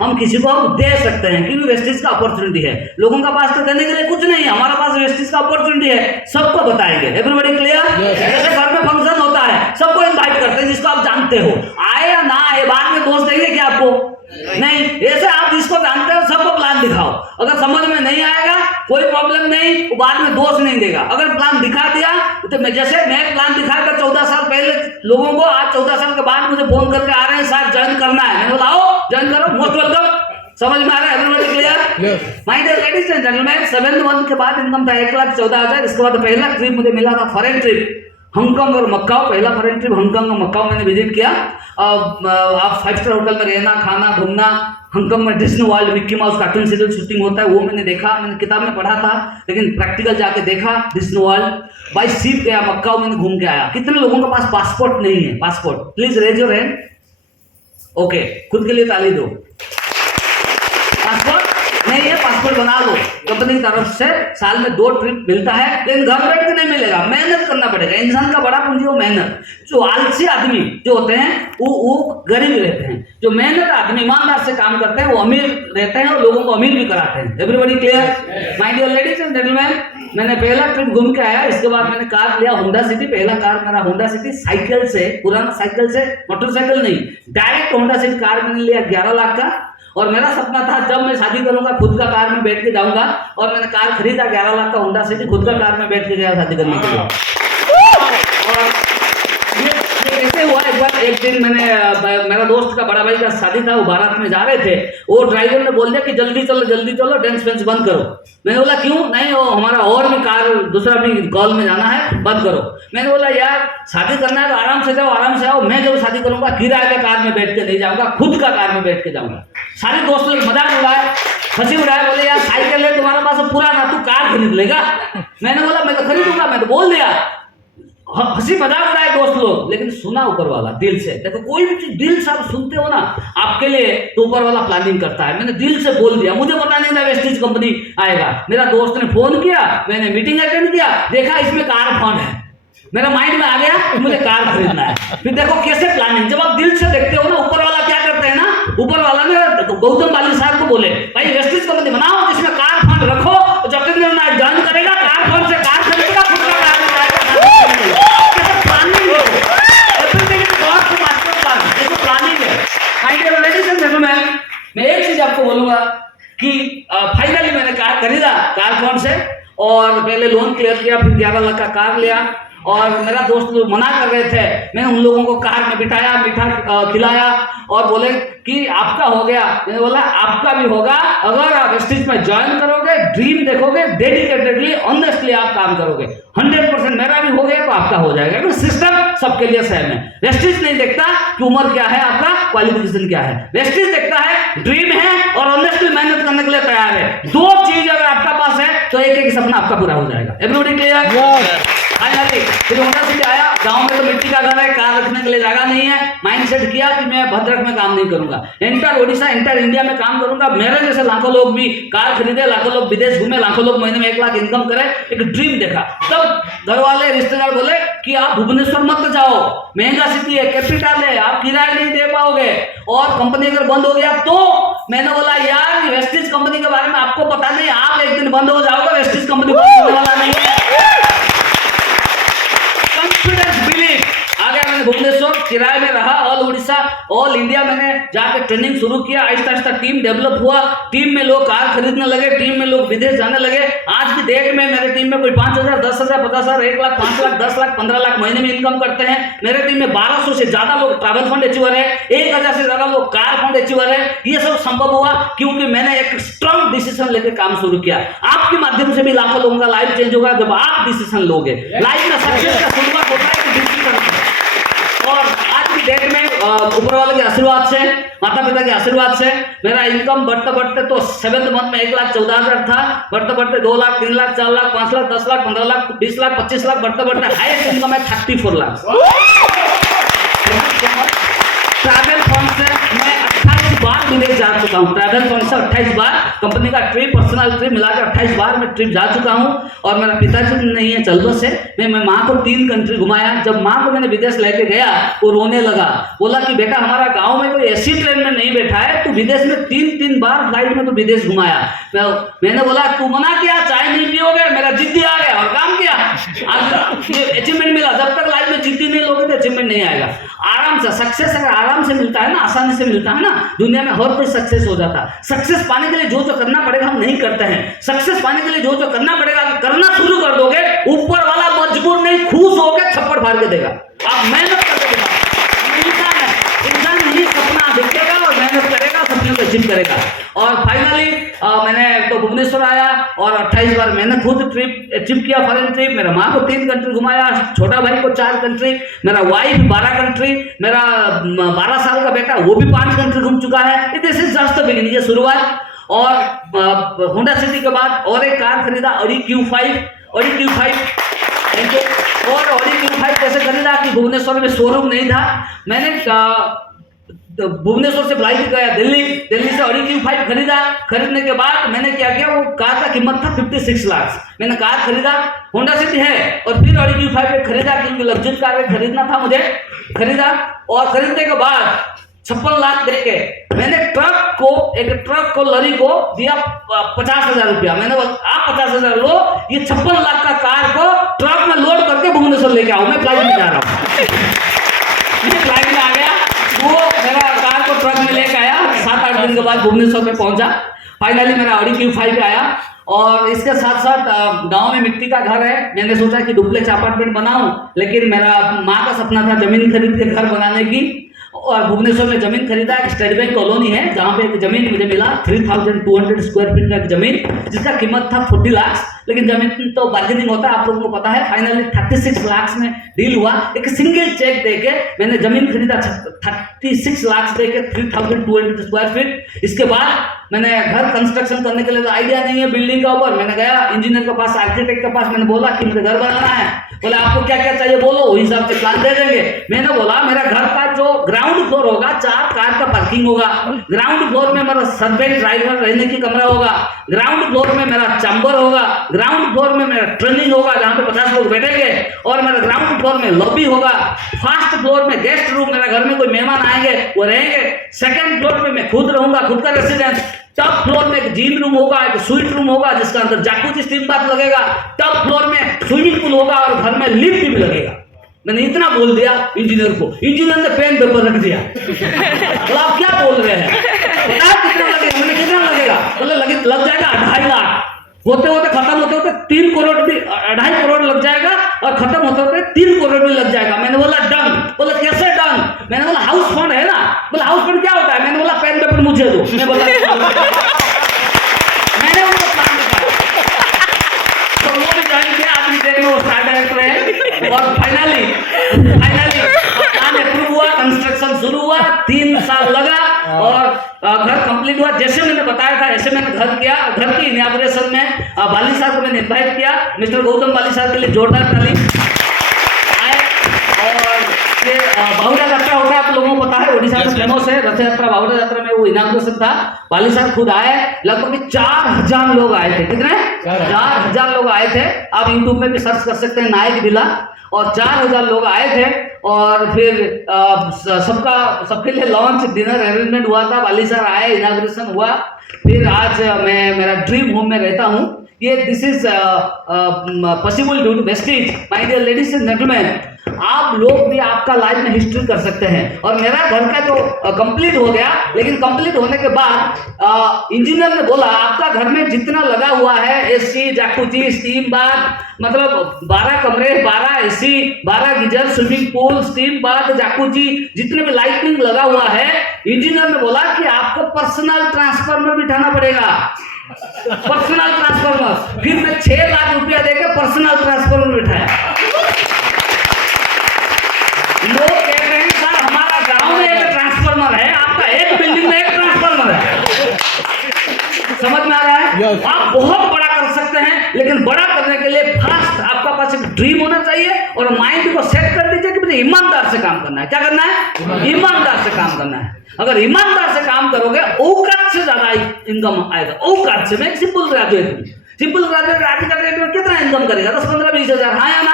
हम किसी को हम दे सकते हैं, क्योंकि वेस्टेज का अपॉर्चुनिटी है। लोगों का पास तो देने के लिए कुछ नहीं है, हमारे पास वेस्टेज का अपॉर्चुनिटी है, सबको बताएंगे। Everybody clear? जैसे घर में फंक्शन होता है, सबको इनवाइट करते हैं जिसको आप जानते हो, आए या ना आए, बाद में दोस्त देंगे क्या आपको? नहीं। ऐसे आप जिसको जानते हो सबको प्लान दिखाओ। अगर समझ में नहीं आएगा कोई प्रॉब्लम नहीं, वो बाद में दोष नहीं देगा। अगर प्लान दिखा दिया तो मैं प्लान दिखाया था 14 साल पहले लोगों को, आज 14 साल के बाद मुझे फोन करके आ रहे हैं सर ज्वाइन करना है। मैंने बोला आओ ज्वाइन करो, मोस्ट वेलकम। समझ में आ रहा है? Everybody clear? My dear ladies and gentleman, 7th month के बाद इनकम था 1,14,000। इसके बाद पहला ट्रिप मुझे मिला था फॉरेन ट्रिप, हांगकांग और मक्काओ। पहला फॉरेन ट्रिप हांगकांग और मक्काओ मैंने विजिट किया। आप 5 स्टार होटल में रहना, खाना, घूमना। हांगकांग में Disney world, Mickey mouse cartoon serial shooting होता है, वो मैंने देखा। मैंने किताब में पढ़ा था, लेकिन प्रैक्टिकल जाके देखा। डिज्नी वर्ल्ड बाई सीप गया, मक्काओ मैंने घूम के आया। कितने लोगों के पास पासपोर्ट नहीं है? Passport please raise your hand. Okay, खुद के लिए ताली दो। पासपोर्ट नहीं है, पासपोर्ट बना लो। कंपनी की तरफ से साल में 2 ट्रिप मिलता है, लेकिन घर बैठ के नहीं मिलेगा, मेहनत करना पड़ेगा। इंसान का बड़ा पूंजी वो मेहनत। जो आलसी आदमी जो होते हैं वो गरीब रहते हैं, जो मेहनत आदमी ईमानदार से काम करते हैं वो अमीर रहते हैं और लोगों को अमीर भी कराते हैं। Everybody clear? My dear ladies and gentleman, मैंने पहला ट्रिप घूम के आया। इसके बाद मैंने कार लिया होंडा सिटी। पहला कार मेरा होंडा सिटी, साइकिल से, पुराना साइकिल से, मोटरसाइकिल नहीं, डायरेक्ट होंडा सिटी कार मैंने लिया 11 लाख का। और मेरा सपना था जब मैं शादी करूंगा खुद का कार में बैठ के जाऊंगा, और मैंने कार खरीदा 11 लाख का होंडा सिटी, खुद का कार में बैठ के गया शादी करने के लिए। और ये कैसे हुआ, एक दिन मेरा दोस्त का बड़ा भाई का शादी था, वो बारात में जा रहे थे। वो ड्राइवर ने बोल दिया कि जल्दी चलो डांस फेंस बंद करो। मैंने बोला क्यों? नहीं, वो हमारा और भी कार दूसरा भी कॉल में जाना है, बंद करो। मैंने बोला यार शादी करना है तो आराम से जाओ, आराम से आओ। मैं जब शादी करूंगा किराए के कार में बैठ के नहीं जाऊंगा, खुद का कार में बैठ के जाऊंगा। सारे दोस्त लोग मजाक उड़ाए, हंसी उड़ाए, बोले यार साइकिल है तुम्हारे पास पुराना, तू कार खरीद लेगा। मैंने बोला मैं तो खरीदूंगा, मैं तो बोल दिया। हंसी मजाक उड़ाए दोस्त लोग, लेकिन सुना ऊपर वाला दिल से। देखो कोई भी चीज दिल से आप सुनते हो ना आपके लिए, तो ऊपर वाला प्लानिंग करता है। मैंने दिल से बोल दिया, मुझे पता नहीं था वेस्टिज कंपनी आएगा। मेरा दोस्त ने फोन किया, मैंने मीटिंग अटेंड किया, देखा इसमें कार फंड है। मेरा माइंड में आ गया कि मुझे कार खरीदना है। फिर देखो कैसे प्लानिंग, जब आप दिल से देखते हो ना, ऊपर वाला क्या करते हैं ना, ऊपर वाला ने गौतम बाली साहब को बोले भाई वेस्टिज कंपनी बनाओ जिसमें कार फंड रखो, जतिंद्र नायक ज्वाइन करेगा, कार फंड से कार खरीदेगा, खुद का कार मैं एक चीज आपको बोलूंगा कि फाइनली मैंने कार खरीदा, कार कौन से, और पहले लोन क्लियर किया, फिर 11 लाख का कार लिया। और मेरा दोस्त लोग मना कर रहे थे, मैंने उन लोगों को कार में बिठाया, मीठा खिलाया और बोले कि आपका हो गया। मैंने बोला आपका भी होगा अगर आप वेस्टिज में ज्वाइन करोगे, ड्रीम देखोगे, डेडिकेटेडली ऑनेस्टली आप काम करोगे। 100% मेरा भी हो गया तो आपका हो जाएगा, क्योंकि सिस्टम सबके लिए सेम है। वेस्टिज नहीं देखता कि उम्र क्या है, आपका क्वालिफिकेशन क्या है। वेस्टिज देखता है ड्रीम है और ऑनेस्टली मेहनत करने के लिए तैयार है। दो चीज अगर आपका पास है तो एक सपना आपका पूरा हो जाएगा। Everybody clear? फाइनली फिर होंडा सिटी आया। गांव में तो मिट्टी का घर है, कार रखने के लिए जगह नहीं है। माइंड सेट किया कि मैं भद्रक में काम नहीं करूंगा, एंटर ओडिशा, एंटर इंडिया में काम करूंगा। मेरे जैसे लाखों लोग भी कार खरीदे, लाखों लोग विदेश घूमे, लाखों लोग महीने में 1 लाख इनकम करे, एक ड्रीम देखा। तब घर वाले रिश्तेदार बोले कि आप भुवनेश्वर मत जाओ, महंगा सिटी है, कैपिटल है, आप किराया नहीं दे पाओगे और कंपनी अगर बंद हो गया तो। मैंने बोला यार वेस्टिज कंपनी के बारे में आपको पता नहीं, आप एक दिन बंद हो जाओगे, वेस्टिज कंपनी बंद होने वाला नहीं है। भुवनेश्वर किराए में रहा, ऑल उड़ीसा ऑल इंडिया मैंने जाके ट्रेनिंग शुरू किया। आहिस्ता आहिस्ता टीम डेवलप हुआ, टीम में लोग कार खरीदने लगे, टीम में लोग विदेश जाने लगे। आज की डेट में मेरे टीम में कोई 5,000, 10,000, 50,000, 1 लाख, 5 लाख, 10 लाख, 15 लाख महीने में इनकम करते हैं। मेरे टीम में 1200 से ज्यादा लोग ट्रैवल फंड अचीवर है, 1000 से ज्यादा लोग कार फंड अचीवर है। ये सब संभव हुआ क्योंकि मैंने एक स्ट्रांग डिसीजन लेकर काम शुरू किया। आपके माध्यम से भी लाखों लोगों का लाइफ चेंज होगा जब आप डिसीजन लोगे। लाइफ में सक्सेस का शुरुआत होता है कि डिसीजन। और आज की डेट में ऊपर वाले के आशीर्वाद से, माता पिता के आशीर्वाद से मेरा इनकम बढ़ते बढ़ते तो 7th मंथ में 1,14,000 था, बढ़ते बढ़ते 2 लाख, 3 लाख, 4 लाख, 5 लाख, 10 लाख, 15 लाख, 20 लाख, 25 लाख, बढ़ते बढ़ते हाईएस्ट इनकम है 34 लाख। ट्रैवल फंड से मैं 28 बार विदेश जा चुका हूँ। ट्रैवल फंड से 28 बार कंपनी का ट्रिप, पर्सनल ट्रिप मिलाकर 28 बार मैं ट्रिप जा चुका हूँ। और मेरा पिताजी नहीं है चलदो से, मैं माँ को 3 कंट्री घुमाया। जब माँ को मैंने विदेश लेके गया वो रोने लगा, बोला कि बेटा हमारा गांव में कोई ऐसी ट्रेन में नहीं बैठा है, तू विदेश में 3 बार फ्लाइट में तो विदेश घुमाया। मैंने बोला तू मना किया, चाय नहीं पियोगे, मेरा जिद्दी आ गया और काम किया। आज अचीवमेंट मिला। जब तक लाइफ में जिद्दी नहीं लोगे तो अचीवमेंट नहीं आएगा। आराम से सक्सेस अगर आराम से मिलता है ना, आसानी से मिलता है ना, दुनिया में हर कोई सक्सेस हो जाता है। सक्सेस पाने के लिए जो जो करना पड़ेगा हम नहीं करते हैं। सक्सेस पाने के लिए जो जो करना पड़ेगा करना शुरू कर दोगे, ऊपर वाला मजबूर नहीं खुश होकर थप्पड़ फाड़ के देगा। आप मेहनत करके दिखाओ। इंसान नहीं सपना देखेगा और मेहनत करेगा, सपने को अचीव करेगा। और फाइनली मैंने तो भुवनेश्वर आया और 28 बार मैंने खुद ट्रिप अचीव किया, फॉरेन ट्रिप। मेरा माँ को 3 कंट्री घुमाया, छोटा भाई को 4 कंट्री, मेरा वाइफ 12 कंट्री, मेरा 12 साल का बेटा वो भी 5 कंट्री घूम चुका है। This is just the beginning, ये शुरुआत। और होंडा सिटी के बाद और एक कार खरीदा, ऑडी Q5। ऑडी Q5 और ऑडी Q5 कैसे खरीदा कि भुवनेश्वर में शोरूम नहीं था। मैंने तो भुवनेश्वर से फ्लाइट गया दिल्ली, दिल्ली से ऑडी Q5 खरीदा। खरीदने के बाद मैंने क्या किया, वो कार का कीमत था 56 लाख। मैंने कार खरीदा, होंडा सिटी है, और फिर ऑडी Q5 खरीदा क्योंकि लग्जरी कार खरीदना था मुझे। खरीदा और खरीदने के बाद 56 लाख देके मैंने एक ट्रक को लॉरी को दिया 50,000 रुपया। मैंने बोला आप 50,000 लो, ये 56 लाख का कार को ट्रक में लोड करके भुवनेश्वर लेके आओ। मैं फ्लाइट में जा रहा हूँ। फ्लाइट में आ गया, वो मेरा कार को ट्रक में लेके आया। 7-8 दिन के बाद भुवनेश्वर में पहुंचा। फाइनली मेरा ऑडी Q5 आया और इसके साथ साथ गांव में मिट्टी का घर है। मैंने सोचा कि डुप्लेक्स अपार्टमेंट बनाऊं, लेकिन मेरा माँ का सपना था जमीन खरीद के घर बनाने की। और भुवनेश्वर में जमीन खरीदा, एक स्टेट बैंक कॉलोनी है जहाँ पे एक जमीन मुझे मिला 3200 स्क्वायर फीट का एक जमीन, जिसका कीमत था 40 लाख। लेकिन जमीन तो बार्गेनिंग होता है, आप लोगों को पता है। फाइनली 36 लाख में डील हुआ। एक सिंगल चेक देके मैंने जमीन खरीदा 36 लाख देके 3200 स्क्वायर फीट। इसके बाद मैंने घर कंस्ट्रक्शन करने के लिए तो आइडिया नहीं है बिल्डिंग का ऊपर। मैंने गया इंजीनियर के पास, आर्किटेक्ट के पास, मैंने बोला कि मुझे घर बनाना है। बोले आपको क्या क्या चाहिए बोलो, उस हिसाब से प्लान दे देंगे। मैंने बोला मेरा घर का जो ग्राउंड फ्लोर होगा 4 कार का पार्किंग होगा, ग्राउंड फ्लोर में मेरा सर्वेंट ड्राइवर रहने की कमरा होगा, ग्राउंड फ्लोर में मेरा चैम्बर होगा, ग्राउंड फ्लोर में मेरा ट्रेनिंग होगा जहाँ पे 50 लोग बैठेंगे, और मेरा ग्राउंड फ्लोर में लॉबी होगा, फर्स्ट फ्लोर में गेस्ट रूम, मेरा घर में कोई मेहमान आएंगे वो रहेंगे, सेकंड फ्लोर में मैं खुद रहूंगा, खुद का रेसिडेंस, टॉप फ्लोर में एक जिम रूम होगा, एक स्वीट रूम होगा जिसका अंदर जाकूजी स्टीम बाथ लगेगा, टॉप फ्लोर में स्विमिंग पूल होगा और घर में लिफ्ट भी लगेगा। मैंने इतना बोल दिया इंजीनियर को, इंजीनियर ने पेन पेपर रख दिया। तो आप क्या बोल रहे हैं, पता है कितना लगेगा? मैंने कितना लगेगा? बोले लग जाएगा 2.5 लाख, होते होते खत्म होते होते 3 करोड़ भी, 2.5 करोड़ लग जाएगा, और खत्म होते होते 3 करोड़ भी लग जाएगा। मैंने बोला डन। बोला कैसे डन? मैंने बोला हाउस फंड है ना। बोला हाउस फंड क्या होता है? मैंने बोला पेन पेपर मुझे दो। मैं बोला मैंने उनको प्लान बताया, तो वो भी ज्वाइन किया। आज भी देखने वो स्टार डायरेक्टर है। और फाइनली प्लान अप्रूव हुआ, कंस्ट्रक्शन शुरू हुआ, 3 साल लगा और घर कंप्लीट हुआ। जैसे मैंने बताया था ऐसे मैंने घर किया। घर की इनॉग्रेशन में बाली साहब को मैंने इन्वाइट किया। मिस्टर गौतम बाली साहब के लिए जोरदार ताली आए। और ये बाहुड़ा यात्रा होता है, आप लोगों को पता है, ओडिशा में फेमस है रथ यात्रा। बाहुड़ा यात्रा में वो इनॉग्रेशन था, बाली साहब खुद आए। लगभग 4000 लोग आए थे। कितने? 4000 लोग आए थे। आप यूट्यूब में भी सर्च कर सकते हैं नायक विला। और 4000 लोग आए थे। और फिर सबके लिए लॉन्च डिनर अरेंजमेंट हुआ था। बाली साहब आए, इनॉग्रेशन हुआ। फिर आज मैं मेरा ड्रीम होम में रहता हूँ। ये this is possible due to wastage. My dear ladies and gentleman, आप लोग भी आपका लाइफ में हिस्ट्री कर सकते हैं। और मेरा घर का तो कंप्लीट हो गया, लेकिन कंप्लीट होने के बाद इंजीनियर ने बोला आपका घर में जितना लगा हुआ है, एसी, जैकुजी, स्टीम बाथ, मतलब 12 कमरे, 12 AC, 12 geyser, swimming pool, steam bath, jacuzzi, जितने भी लाइटनिंग लगा हुआ है, इंजीनियर ने बोला कि आपको पर्सनल ट्रांसफार्मर बिठाना पड़ेगा। Personal transformer. फिर मैं 6 लाख रुपया देकर पर्सनल ट्रांसफार्मर बिठाया। लोग कह रहे हैं सर हमारा गांव में एक ट्रांसफार्मर है, आपका एक बिल्डिंग में एक ट्रांसफार्मर है। समझ में आ रहा है? आप बहुत बड़ा कर सकते हैं, लेकिन बड़ा करने के लिए फर्स्ट आपका पास एक ड्रीम होना चाहिए और माइंड को सेट कर दीजिए कि मुझे ईमानदार से काम करना है। क्या करना है? ईमानदार से काम करना है। अगर ईमानदार से काम करोगे औकात से ज्यादा इनकम आएगा। औकात से। मैं एक सिंपल ग्रेजुएट हूँ। सिंपल ग्रेजुएट आज का डेट में कितना इनकम करेगा? 10, 15, 20 हजार। हाँ या ना?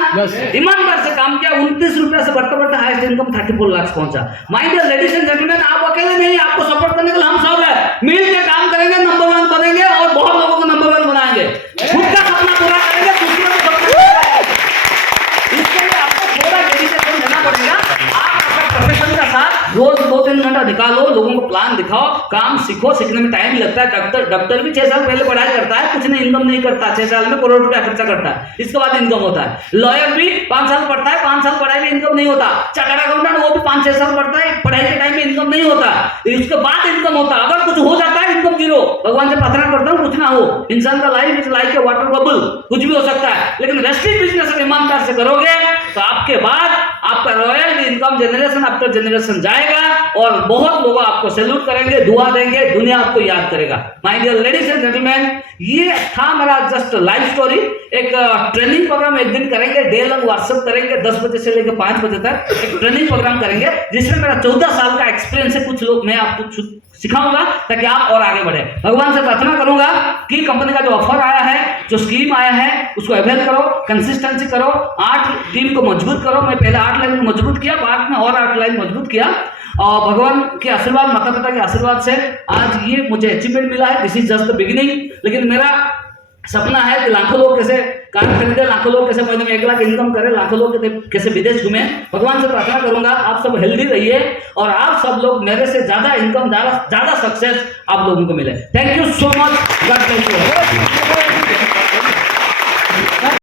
ईमानदार से काम किया, 29 रुपया से बढ़ता बढ़ता हाईएस्ट इनकम 34 लाख पहुंचा। My dear ladies and gentleman, आप अकेले नहीं, आपको सपोर्ट करने के लिए हम सब है। मिल के काम करेंगे, नंबर 1 बनेंगे और बहुत लोगों को नंबर 1 बनाएंगे। खुद का सपना पूरा करेंगे, दूसरों का सपना पूरा करेंगे। इसके लिए आपको थोड़ा डेडिकेशन देना पड़ेगा। आप अपने प्रोफेशन का साथ रोज 2-3 घंटा निकालो, लोगों को प्लान दिखाओ, काम सीखो। सीखने में टाइम लगता है। डॉक्टर भी 6 साल पहले पढ़ाई करता है, कुछ नहीं इनकम नहीं करता, 6 साल में करोड़ रुपया खर्चा करता है, इसके बाद इनकम होता है। लॉयर भी 5 साल पढ़ता है, 5 साल पढ़ाई में इनकम नहीं होता। चार्टर्ड अकाउंटेंट वो भी 5-6 साल पढ़ता है, पढ़ाई के टाइम में इनकम नहीं होता, इसके बाद इनकम होता है। अगर कुछ हो जाता है इनकम जीरो। भगवान से प्रार्थना करता हूँ कुछ ना हो। इंसान का life is like a water bubble, कुछ भी हो सकता है। लेकिन रेस्टिक बिजनेस ईमानदार से करोगे तो आपके बाद आपका royal income generation after generation जाएगा और बहुत लोग आपको सैल्यूट करेंगे, दुआ देंगे, दुनिया आपको याद करेगा। My dear ladies and gentleman, ये था मेरा जस्ट लाइफ स्टोरी। एक ट्रेनिंग प्रोग्राम एक दिन करेंगे, डे लॉन्ग व्हाट्सएप करेंगे, 10 बजे से लेकर 5 बजे तक एक ट्रेनिंग प्रोग्राम करेंगे, जिसमें मेरा 14 साल का एक्सपीरियंस है। कुछ लोग मैं आपको सिखाऊंगा ताकि आप और आगे बढ़े। भगवान से प्रार्थना करूंगा कि कंपनी का जो ऑफर आया है, जो स्कीम आया है, उसको अवेल करो, कंसिस्टेंसी करो, 8 टीम को मजबूत करो। मैं पहले 8 लाइन मजबूत किया, बाद में और 8 लाइन मजबूत किया। और भगवान के आशीर्वाद, माता पिता के आशीर्वाद से आज ये मुझे अचीवमेंट मिला है। This is just the beginning. लेकिन मेरा सपना है कि लाखों लोग कैसे कार खरीदे, लाखों लोग कैसे महीने में 1 लाख इनकम करें, लाखों लोग कैसे विदेश घूमे। भगवान से प्रार्थना करूंगा आप सब हेल्दी रहिए और आप सब लोग मेरे से ज्यादा इनकम, ज्यादा सक्सेस आप लोगों को मिले। Thank you so much, God bless you.